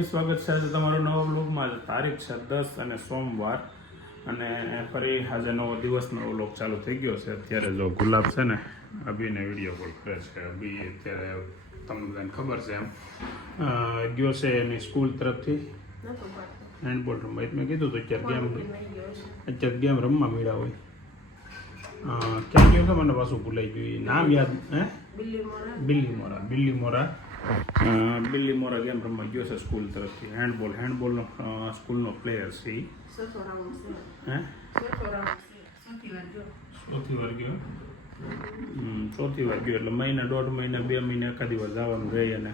ફરી સ્વાગત છે આજે તમારો નવો વ્લોગમાં. તારીખ છે 10 અને સોમવાર અને ફરી આજે નવો દિવસ નવો વ્લોગ ચાલુ થઈ ગયો છે. અત્યારે જો ગુલાબ છે ને અભીને વિડીયો કોલ કરે છે. અભી અત્યારે તમને બધાને ખબર છે એમ ગયો છે એની સ્કૂલ તરફથી હેન્ડબોલ રમવા. મેં કીધું તો અત્યારે ગેમ રમવા મળ્યા હોય. ક્યાં ગયો તો મને પાછું ભૂલાઈ ગયું નામ યાદ. બિલ્લી મોરા ગેમ રમવા ગયો છે સ્કૂલ તરફથી. હેન્ડબોલનો સ્કૂલનો પ્લેયર છે. ચોથી વાર ગયો એટલે મહિના 1.5 મહિના 2 મહિના એકાદી વાર જવાનું રહે અને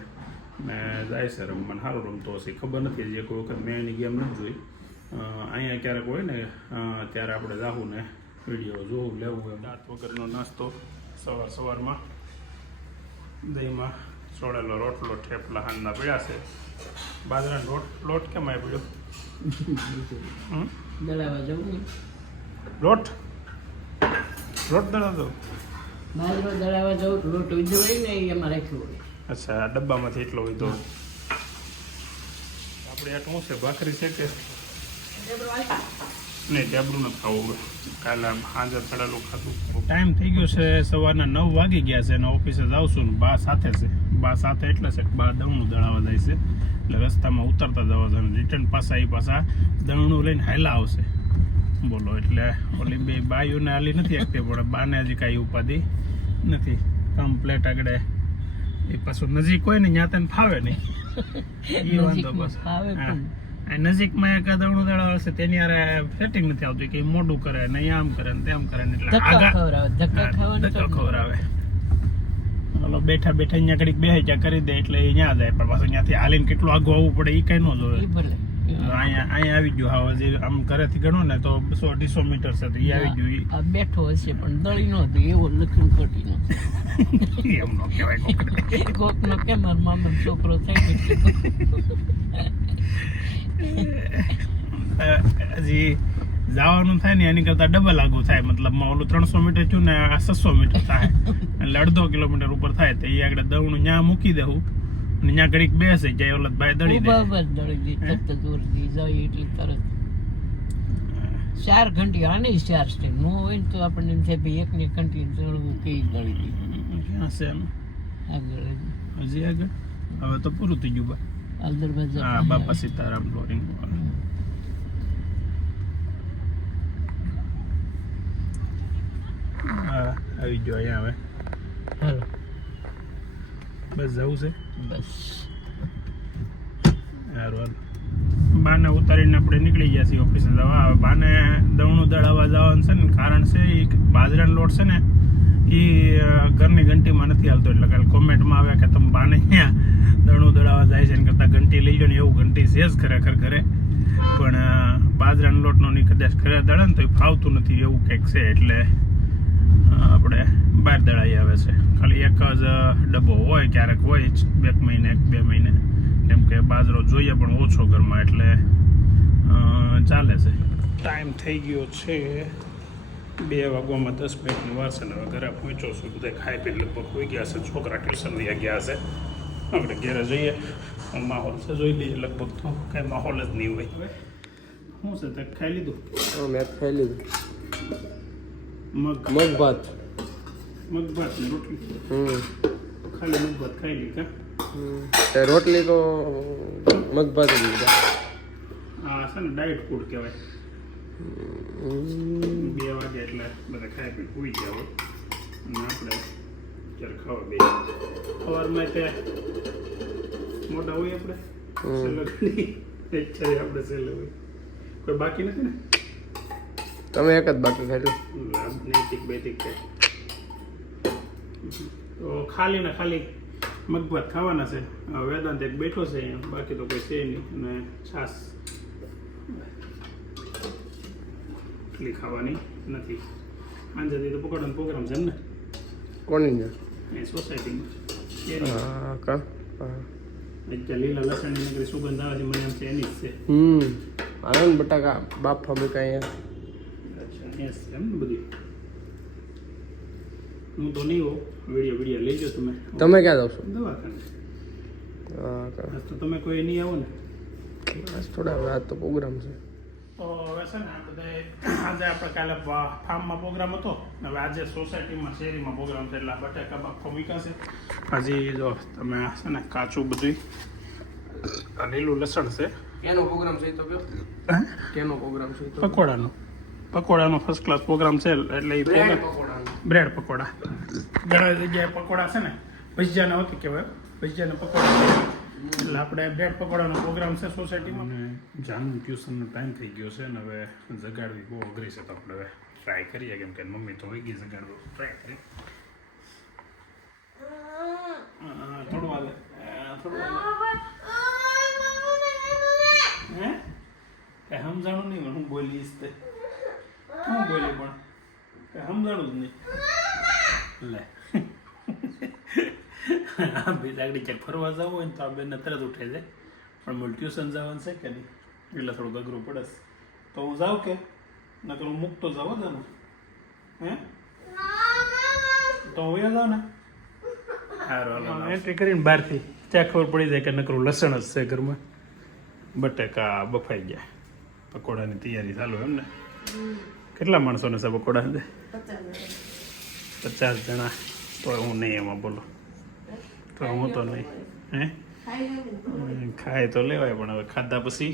જાય છે રમવાનું. સારું રમતો હશે, ખબર નથી. જે કોઈ વખત મેં એની ગેમ નથી જોઈ. અહીંયા ક્યારેક હોય ને ત્યારે આપણે જાવું ને વિડીયો જોવું લેવું એમ. દાંત વગરનો નાસ્તો સવારમાં દહીંમાં સોળેલો રોટલો ઠેપલા હાંડના પીળા છે. બાજરાનો લોટ કેમ આવી પડ્યો? દળાવા જવું લોટ દળાવતો બાજરો દળાવા જવું. લોટ વિધો હોય ને એ એમાં રાખ્યું હોય. અચ્છા, ડબ્બામાંથી એટલો વિધો. આપણે આ શું છે, ભાખરી છે કે નહીં? ટેબલું નથી ખાવું. કાલે સાંજે તળેલું ખાતું. ટાઈમ થઈ ગયો છે, સવારના 9 વાગી ગયા છે અને ઓફિસે જાઉં છું ને બા સાથે છે. બા સાથે એટલે છે કે બા દવણું દળાવવા જાય છે એટલે રસ્તામાં ઉતરતા જવા છે. રિટર્ન પાછા દવણું લઈને હાલા આવશે. બોલો, એટલે ઓલી બે બાયુને હાલી નથી આપતી પણ બાને હજી કાંઈ ઉપાધિ નથી. કમ્પ્લેટ આગળ એ પાછું નજીક હોય ને ત્યાં તને ફાવે નહીં એ વાંધો. બસ નજીકમાં એક દવણું દળાવે છે તેની યાર સેટિંગ નથી આવતું કે મોડું કરે ને આમ કરે ને તેમ કરે ને એટલે ધક્કા ખવડાવે. ઓલો બેઠા અહીંયા ઘડીક બે ત્યાં કરી દે એટલે એ ત્યાં જાય પણ પાછું ત્યાંથી હાલીને કેટલું આગું આવવું પડે એ કઈ ન જોવે. અહીંયા આવી ગયું. હા, હજી આમ ઘરેથી ગણો ને તો 100-200 મીટર છે તો એ આવી ગયું. બેઠો હશે પણ દળી નો હતું એવો લખન ખોટી નો એમ નો કહેવાય. કોક નો કે મારા મામા છોકરો થાય હજી જવાનું થાય ને એની કરતા ડબલ આગું થાય. મતલબ ઓલું 300 મીટર થયું ને 600 મીટર થાય એટલે 1.5 કિલોમીટર ઉપર થાય તો એ આગળ દવણું ત્યાં મૂકી દેવું અને ત્યાં ઘડીક બેસે જાય ઓલા ભાઈ દળી તરત 4 ઘંટી આની 4 સ્ટેપ નો હોય ને તો આપણને એમ થાય ભાઈ એકને ઘંટી દળવું કઈ દળી દીધી. ક્યાં છે આગળ? હજી આગળ હવે તો પૂરું થઈ ગયું. હા, બાપા સીતારામ ફ્લોરિંગ. હા, આવી ગયો અહીંયા હવે. હાલો બસ જવું છે. બસ સારું. બાને ઉતારીને આપણે નીકળી ગયા છીએ ઓફિસે જવા. હવે બાને દવણું દળાવવા જવાનું છે ને કારણ છે એ બાજરાનો લોટ છે ને એ ઘરની ઘંટીમાં નથી હાલતો. એટલે કાલે કોમેન્ટમાં આવે કે તમે બાને અહીંયા દવણું દળાવવા જાય છે એને કરતાં ઘંટી લઈ લો ને. એવું ઘંટી છે જ ખરેખર ઘરે પણ બાજરાનો લોટનો ની કદાચ ઘરે દળે ને તો એ ફાવતું નથી એવું કંઈક છે એટલે આપણે બહાર દળાઈ આવે છે. ખાલી એક જ ડબ્બો હોય, ક્યારેક હોય 1 મહિને 2 મહિને, કેમ કે બાજરો જોઈએ પણ ઓછો ઘરમાં એટલે ચાલે છે. ટાઈમ થઈ ગયો છે 2 વાગવામાં 10 મિનિટની વાર છે ને હવે ઘરે પહોંચ્યો છું. બધા ખાઈ પી લગભગ હોઈ ગયા છે. છોકરા ટ્યુશન લઈ ગયા છે. આપણે ઘરે જઈએ માહોલ છે જોઈ લઈએ. લગભગ તો કાંઈ માહોલ જ નહીં હોય. શું છે તે ખાઈ લીધું? મેં ખાઈ લીધું. મગ ભાત ને રોટલી. ખાલી મગ ભાત ખાઈ લી કા? રોટલી તો મગ ભાત જ લીધા. હા છે ને ડાયટ ફૂડ કહેવાય. 2 વાગે એટલે બધા ખાઈ પી પૂરી ગયા હોય અને આપણે ત્યારે ખાવા બે સવારમાં તે મોટા હોય આપણે આપણે સેલ હોય કોઈ બાકી નથી ને? તમે એક જ બાકી ખાઈ લો. નૈતિક બેતિક તો ખાલી ને ખાલી મગભાત ખાવાના છે. વેદાંત એક બેઠો છે અહીંયા, બાકી તો કોઈ છે નહીં. અને છાસ એટલી ખાવાની નથી. સાંજેથી તો પકડવાનો પ્રોગ્રામ છે ને? કોની એ સોસાયટીમાં અત્યારે લીલા લસણની નગરી સુગંધ આવે છે મને એમ છે એની જ છે. આનંદ બટાકા બાફા મૂકા અહીંયા. અચ્છા, એમ ને બધી. હું તો નહીં હોઉં. વિડીયો લઈ જાઓ તમે. તમે ક્યાં જાવ છો? દવાખાને. તો તમે કોઈ નહીં આવો ને? ક્લાસ થોડા રાત તો પ્રોગ્રામ છે. તો હવે છે ને બધે આજે આપણે કાલે ફાર્મમાં પ્રોગ્રામ હતો ને હવે આજે સોસાયટીમાં શેરીમાં પ્રોગ્રામ છે એટલે આ બટાકા બાફો મૂક્યા છે. હજી જો તમે આ છે ને કાચું બધું આ લીલું લસણ છે. કેનો પ્રોગ્રામ છે તો કયો? હે? કેનો પ્રોગ્રામ છે તો? પકોડાનો ફર્સ્ટ ક્લાસ પ્રોગ્રામ છે એટલે એ બ્રેડ પકોડા. બ્રેડ પકોડા. ઘણા જગ્યાએ પકોડા છે ને ભજીયાના હોતી કહેવાય, ભજીયાના પકોડા એટલે આપણે બ્રેડ પકોડાનો પ્રોગ્રામ છે સોસાયટીમાં. અને જાનનું ટ્યુશનનો ટાઈમ થઈ ગયો છે ને હવે જગાડવી બહુ અઘરી છે તો આપણે હવે ટ્રાય કરીએ કેમ કે મમ્મી તો વહી ગઈ જગાડવું ટ્રાય કરીએ. થોડું હાલે થોડું હે કઈ સમજાણું નહીં હું બોલીશ તે હું બોલી પણ કઈ સમજાણું જ નહીં લે બીજાગડી ક્યાંક ફરવા જવું હોય ને તો આ બેનને તરત ઉઠે છે પણ મારું ટ્યુશન જવાનું છે કે નહીં એટલે થોડું અઘરું પડે તો હું જાઉં કે નકર હું મૂકતો જાઉં જાનું હે તો હું જાઉં ને સારું એન્ટ્રી કરીને બહારથી ત્યાં ખબર પડી જાય કે નકરું લસણ જ છે ઘરમાં. બટાકા બફાઈ ગયા, પકોડાની તૈયારી ચાલુ એમ ને. કેટલા માણસોને છે પકોડા? 50 જણા. તો હું નહીં એમાં બોલો તો હું તો નહીં હે ખાય તો લેવાય પણ હવે ખાધા પછી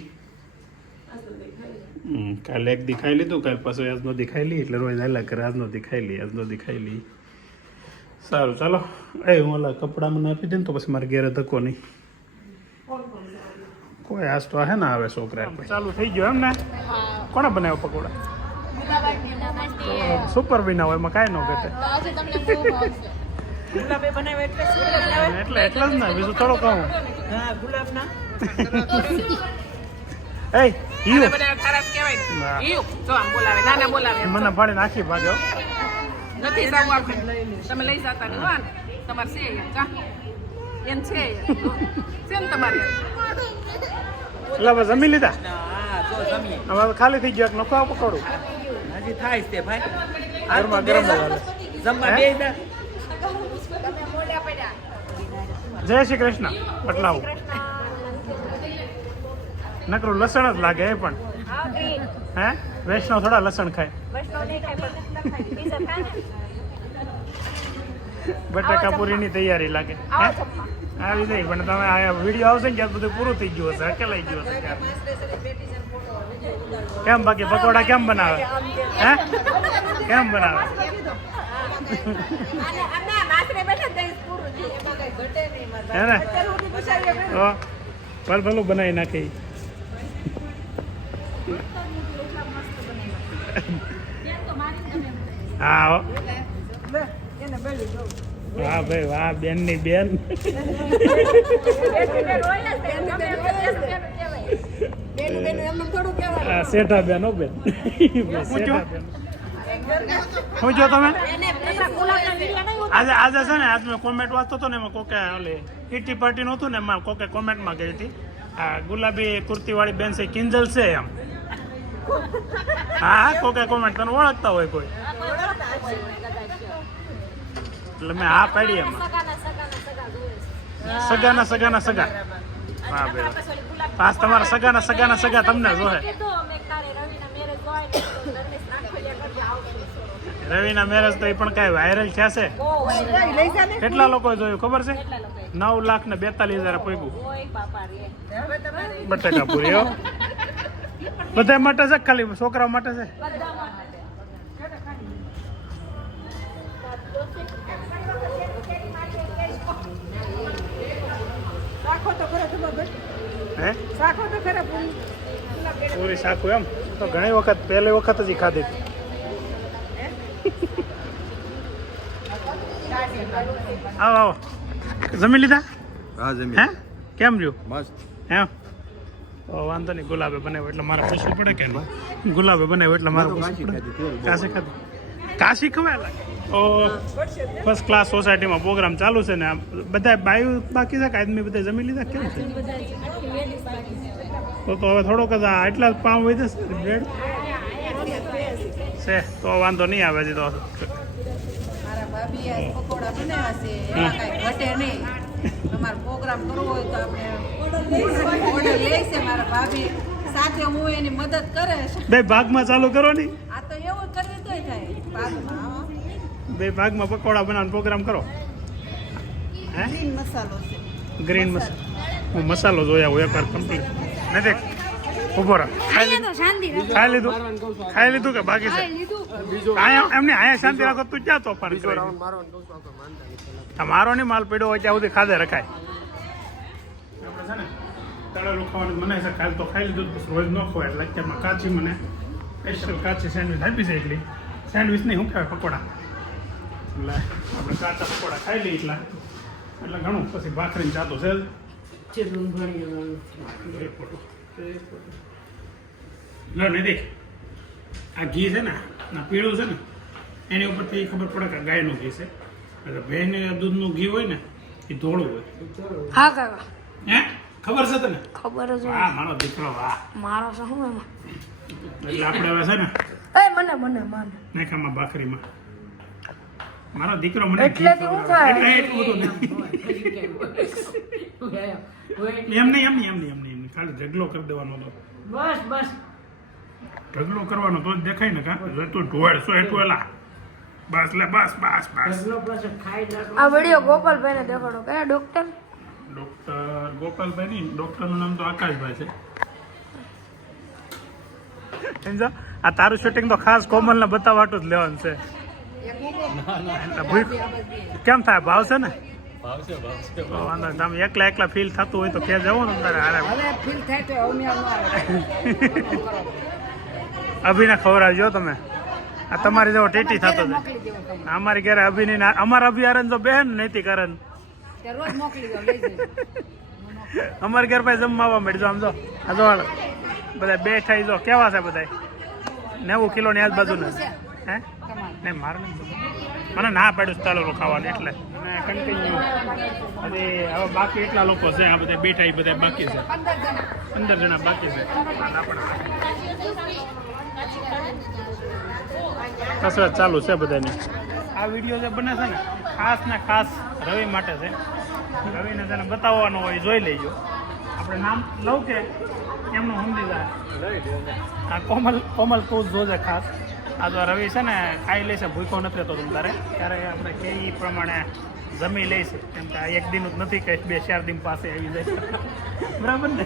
કાલે એક દી ખાઈ લીધું, કાલે પાછું આજનો દી ખાઈ લઈ એટલે રોજ હાલા કરે આજનો દી ખાઈ લઈ. સારું ચાલો એ હું ઓલા કપડાં મને આપી દે ને તો પછી મારે ઘેરે ધક્કો નહીં કોઈ. આજ તો હે ને આવે છોકરા ચાલુ થઈ ગયો એમ ને. કોણે બનાવ્યો પકોડા? સુપર બનાવો એમાં કાંઈ ન ઘટે એટલે જ ને બીજું થોડું કહું. મને પાડીને આખી ભાગ્યો નથી સાવ આપણે તમે લઈ જતા ને હા તમારે છે એમ છે ને તમારે એટલે હવે જમી લીધા હવે ખાલી થઈ ગયો નખો પકોડું હજી થાય છે ભાઈ. ગરમા ગરમ જમવા બે જય શ્રી કૃષ્ણ. બટલાવું નકરું લસણ જ લાગે એ પણ હે વૈષ્ણવ થોડા લસણ ખાય. બટાકા પૂરીની તૈયારી લાગે આવી જાય પણ તમે આ વિડીયો આવશે ને ત્યાં બધું પૂરું થઈ ગયું હશે, અકેલાઈ ગયું હશે. કેમ બાકી પકોડા કેમ બનાવે? હે કેમ બનાવે? હે ને ભલું બનાવી નાખી. હા વાહ ભાઈ વાહ બેન ની બેન. શેઠા બેન હો બેન. પૂછો તમે આજે છે ને આજ મેં કોમેન્ટ વાંચતો હતો ને એમાં કોકે ઓલી કીટી પાર્ટી નહોતું ને એમાં કોકે કોમેન્ટમાં કરી હતી આ ગુલાબી કુર્તી વાળી બેન છે કિંજલ છે એમ. હા કોકે કોમેન્ટ તને ઓળખતા હોય કોઈ એટલે મેં હા પાડી એમાં સગાના સગા. હા ભાઈ પાસ તમારા સગાના સગા તમને જોહે. રવિના મેરેજ તો એ પણ કઈ વાયરલ થયા છે. કેટલા લોકો જોયું ખબર છે? 9,42,000 પૈકું બટાકા પૂરી બધા માટે છે ખાલી છોકરા માટે છે? હે પૂરી શાકું એમ તો ઘણી વખત પહેલી વખત જ ખાધી હતી. આવો આવો જમી લીધા? હા જમી. હે કેમ રહ્યું? મસ્ત. એમ તો વાંધો નહીં. ગુલાબે બનાવ્યો એટલે મારે પૂછવું પડે કે નહીં? ગુલાબે બનાવ્યો એટલે મારે પૂછવું પડે. કાશી ખાધી? કાશી ખવાય લાગે. ઓ ફર્સ્ટ ક્લાસ સોસાયટીમાં પ્રોગ્રામ ચાલુ છે ને બધા બાયું બાકી છે કે આદમી બધા જમી લીધા કેમ છે? તો હવે થોડોક જ એટલા જ પાઉં હોય છે બ્રેડ છે તો વાંધો નહીં આવે છે. તો તમારો પ્રોગ્રામ કરવો હોય તો આપણે ઓર્ડર લે છે મારા ભાભી સાથે હું એની મદદ કરે છે. બે ભાગમાં ચાલુ કરો ને, આ તો એવું કરવી તોય થાય ભાગમાં બે ભાગમાં પકોડા બનાવવાનો પ્રોગ્રામ કરો. હે ગ્રીન મસાલો છે. ગ્રીન મસાલો, હું મસાલો જોયા હું એકવાર કમ્પ્લીટ નથી. ઉભો રહો, ખાઈ લીધું ખાઈ લીધું કે બાકી છે? અહીંયા એમને અહીંયા શાંતિ રાખો. તું ક્યાં તોફાન કરે? મારવાનું કહું છું આપણે માનતા નથી. તમારો નહીં માલ પડ્યો હોય ત્યાં સુધી ખાધે રખાય. આપણે છે ને તળેલું ખાવાનું મને છે, કાલ તો ખાઈ લીધું, રોજ ન ખવાય એટલે અત્યારમાં કાચી મને સ્પેશિયલ કાચી સેન્ડવિચ આપી છે. એટલી સેન્ડવિચ નહીં, શું કહેવાય, પકોડા. એટલે આપણે કાચા પકોડા ખાઈ લઈએ એટલે ઘણું. પછી ભાખરીને ચાતો છે લો ને દેખ. આ ઘી છે ને, આ પીળું છે ને, એની ઉપરથી ખબર પડે કે ગાયનું ઘી છે. એટલે ભેંને દૂધનું ઘી હોય ને એ ધોળું હોય. હા કાકા હે ખબર છે તને? ખબર જ વાહ મારો દીકરો, વાહ. મારો છે હું એમાં એટલે આપણે હવે છે ને મને નાખામાં ભાખરીમાં મારો દીકરો મને એટલે ઘી શું ખવડાવે. થાય? એટલે એટલું બધું નહીં. એમ નહીં ખાલી ઢગલો કરી દેવાનો હતો. બસ ઢગલો કરવાનો તો જ દેખાય ને. કા તું ઢોળ સો એટલું એલા બસ લે બસ. ઢગલો પાછો ખાઈ નાખો. આ વિડિયો ગોપાલભાઈને દેખાડો. કયા ડોક્ટર? ડોક્ટર ગોપાલભાઈ નહીં, ડોક્ટરનું નામ તો આકાશભાઈ છે. સમજો, આ તારું શૂટિંગ તો ખાસ કોમલને બતાવવાટું જ લેવાનું છે. એટલે ભૂખ કેમ થાય? ભાવ છે ને? તો વાંધો નહીં. તમે એકલા ફીલ થતું હોય તો કે જવું ને તારે હારે. ફીલ થાય તો અમે અભિને ખવડાવજો તમે. આ તમારી જેવો ટેટી થતો છે. અમારી ઘરે અભિની અમારા અભિયારણ જો બેન નૈતિક કારણ રોજ મોકલી દો લઈ જજો. અમારે ઘર પાસે જમવા આવવા મળજો. આમ જો આ જો બધા બેઠા જો કેવા છે બધા 90 કિલોની આજુબાજુ ને. હે નહીં મારે નહીં, મને ના પાડ્યું તળેલું ખાવાનું એટલે કન્ટિન્યુ. હવે બાકી એટલા લોકો છે આ બધા બેઠા, એ બધા બાકી છે. 15 જણા બાકી છે. કસરત ચાલુ છે બધાની. આ વિડીયો જે બને છે ને ખાસ રવિ માટે છે. રવિને તેને બતાવવાનો હોય જોઈ લેજો. આપણે નામ લઉં કે એમનું સમજી જાય. હા કોમલ તું જ જોજે ખાસ. આ તો રવિ છે ને ખાઈ લેશે, ભૂખો નથી રહેતો તમ તારે. ત્યારે આપણે કે એ પ્રમાણે જમી લઈશે. કેમ કે આ એક દિન જ નથી કે 2-4 દિન પાસે આવી જાય. બરાબર ને?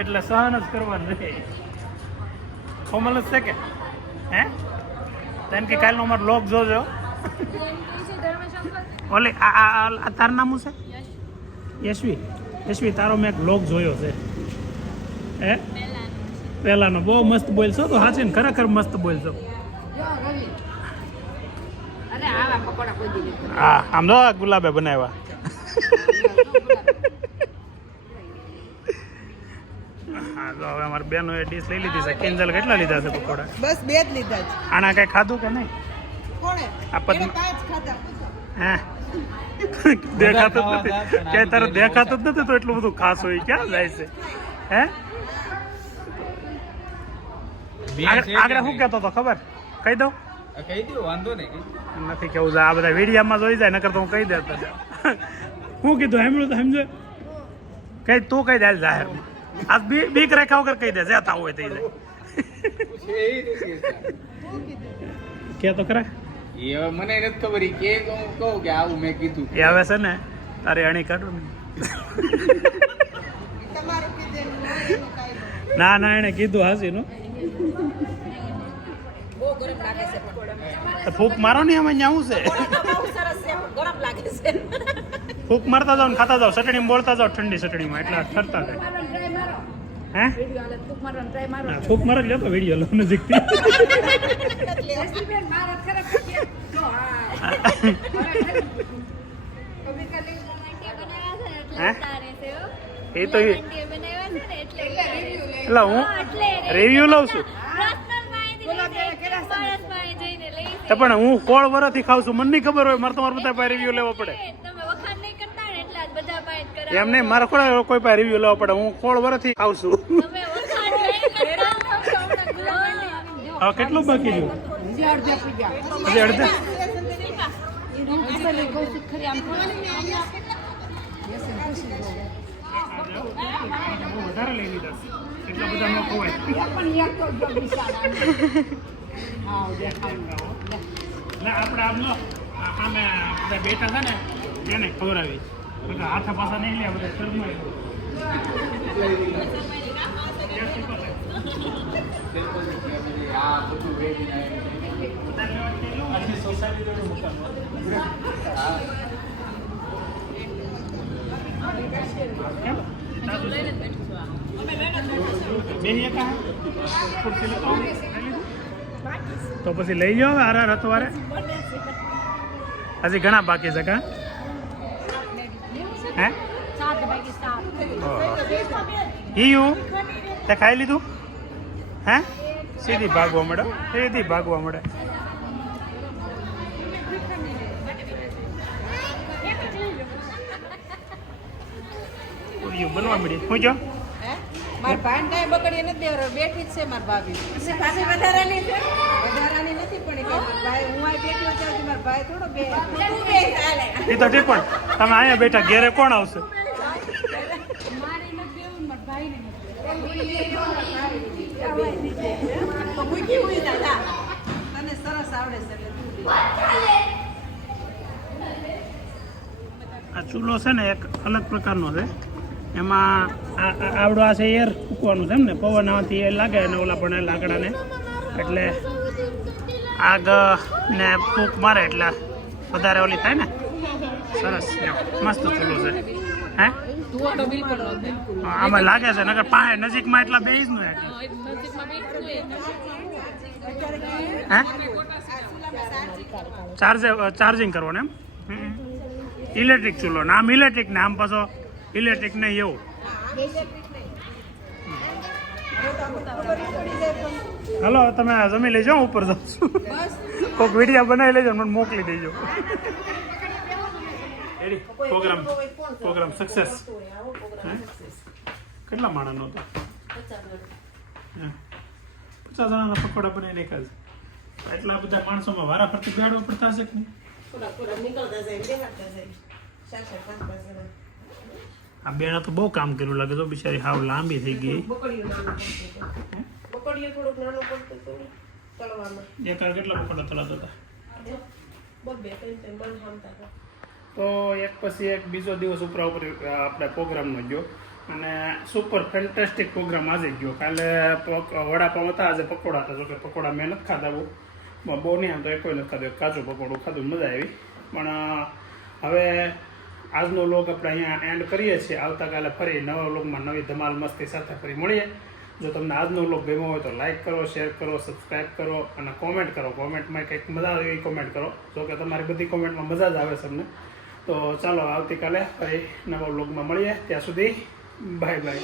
એટલે સહન જ કરવાનું રહે. કોમલ જ છે કે હે તેમ કે કાલનો અમારો બ્લોગ જોજો. ઓલે આ તારું નામ શું છે? યશવી તારો મેં એક બ્લોગ જોયો છે. હે પહેલાનો બહુ મસ્ત બોલશો તો સાચી ને ખરેખર મસ્ત બોલશો. અરે આવા પકોડા કોઈ દી નહીં. હા આમ જો ગુલાબે બનાવ્યા. હા તો હવે અમારી બેનો એ ડીશ લઈ લીધી છે. કિંજલ કેટલા લીધા છે પકોડા? બસ 2 જ લીધા છે. આના કઈ ખાધું કે નહીં? કોણે? આ પદ્મ કાંઈ જ ખાધા. હે દેખાતું જ નથી. ક્યાંય તારે દેખાતું જ નથી તો એટલું બધું ખાસ હોય ક્યાં જાય છે? હે આગળ શું કહેતો હતો ખબર? કહી દઉં? કહી દઉં, વાંધો નહીં. નથી કેવું. આ બધા વિડીયામાં જોઈ જાય નકર તો હું કહી દેતો. શું કીધું સાંભળ્યું તો સમજો. કઈ તું કહી દે જાહેરમાં. આ બીક રાખ્યા વગર કહી દે જે થવું હોય થઈ જાય. કે તો ખરા એ હવે મને નથી ખબર. કે હું કહું કે આવું મેં કીધું. એ હવે છે ને તારે અણી કાઢું ને. તમારું કીધેલું હોય એનું કાંઈ ના એને કીધું હાસી નું. બહુ ગરમ લાગે છે પણ. ફૂક મારો ને એમાં આવું છે. બહુ સરસ છે, ગરમ લાગે છે. ફૂક મારતા જાવ ને ખાતા જાવ, ચટણી બોલતા જાવ ઠંડી ચટણીમાં એટલે ઠરતા થાય. હે ના, ફૂક મારો જ લેતો વિડીયો લો નજીકથી. હે એ તો એટલે હું રિવ્યુ લઉં છું. તો પણ હું કોળ વરથી ખાઉં છું, મને નહીં ખબર હોય. મારે તમારે બધા પાસે રિવ્યુ લેવો પડે. એમ નહીં, મારે કોઈ પાસે રિવ્યુ લેવો પડે. હું કોળ વરથી ખાઉં છું. હવે કેટલું બાકી રહ્યું? હજી અડધા બહુ વધારે લઈ લીધા એટલા બધા ન ખવાય. ના આપણે આમનો આમે બધા બેઠા છે ને એને ખવડાવી બધા હાથા પાછા નહીં લે બધા શરમાય. આ બધું વેડી આખી સોસાયટી જોડે મૂકવાનું. તો પછી લઈ જાઓ હવે હારા રતવારે હજી ઘણા બાકી છે કા હે ઈયું તે ખાઈ લીધું હે સીધી ભાગવા મળે સીધી ભાગવા મળે. બનવા મળી હું જો મારા ભાઈ કાંઈ બકડી નથી દેવા બેઠી જ છે મારા ભાભી ભાભી વધારાની છે વધારાની નથી પણ કે મારા ભાઈ હું આ બેઠી ત્યાં મારા ભાઈ થોડો બે તું બે ચાલે એ તો ઠીક પણ તમે અહીંયા બેઠા ઘેરે કોણ આવશે? મારી નથી દેવું મારા ભાઈ ને તો મૂકી હોય દાદા તને સરસ આવડે છે એટલે તું આ ચૂલો છે ને એક અલગ પ્રકારનો છે. એમાં આવડો આ છે એર ફૂંકવાનું છે એમ ને પવન આવવાથી એ લાગે અને ઓલા પણ લાકડાને એટલે આગ ને ફૂંક મારે એટલે વધારે ઓલી થાય ને. સરસ એમ મસ્ત ચૂલો છે હે આમાં લાગે છે નકર પાસે નજીકમાં એટલા બેસ નું હે ચાર્જિંગ કરવાનું એમ ઇલેક્ટ્રિક ચૂલો ને આમ ઇલેક્ટ્રિક ને આમ પાછો ઇલેક્ટ્રિક નહીં એવું. હલો તમે જમી લેજો હું ઉપર જાઉં છું કોઈક વિડીયો બનાવી લેજો મને મોકલી દેજો. Programme success. કેટલા માણસનો હતો? 50 જણાના પકોડા બનાવી નાખ્યા છે. એટલા બધા માણસોમાં વારા ફરતી બેડવા પડતા હશે કે નહીં? આ બેડા તો બહુ કામ કર્યું લાગે તો બિચારી હાવ લાંબી થઈ ગઈ. કેટલા પકોડા તળાતા હતા? તો એક પછી એક બીજો દિવસ ઉપર આપણે પ્રોગ્રામનો ગયો અને સુપર ફેન્ટાસ્ટિક પ્રોગ્રામ આજે ગયો. કાલે વડાપાઉં હતા, આજે પકોડા હતા. જોકે પકોડા મેં નથી ખાધા બહુ નહીં, આમ તો કોઈ નથી ખાધું. કાચું પકોડું ખાધું, મજા આવી. પણ હવે આજનો વ્લોગ આપણે અહીંયા એન્ડ કરીએ છીએ. આવતાકાલે ફરી નવા વ્લોગમાં નવી ધમાલ મસ્તી સાથે ફરી મળીએ. જો તમને આજનો વ્લોગ ગમ્યો હોય તો લાઇક કરો, શેર કરો, સબસ્ક્રાઈબ કરો અને કોમેન્ટ કરો. કોમેન્ટમાં કંઈક મજા આવે એવી કોમેન્ટ કરો. જો કે તમારી બધી કોમેન્ટમાં મજા જ આવે છે અમને. તો ચાલો આવતીકાલે ફરી નવા વ્લોગમાં મળીએ. ત્યાં સુધી બાય બાય.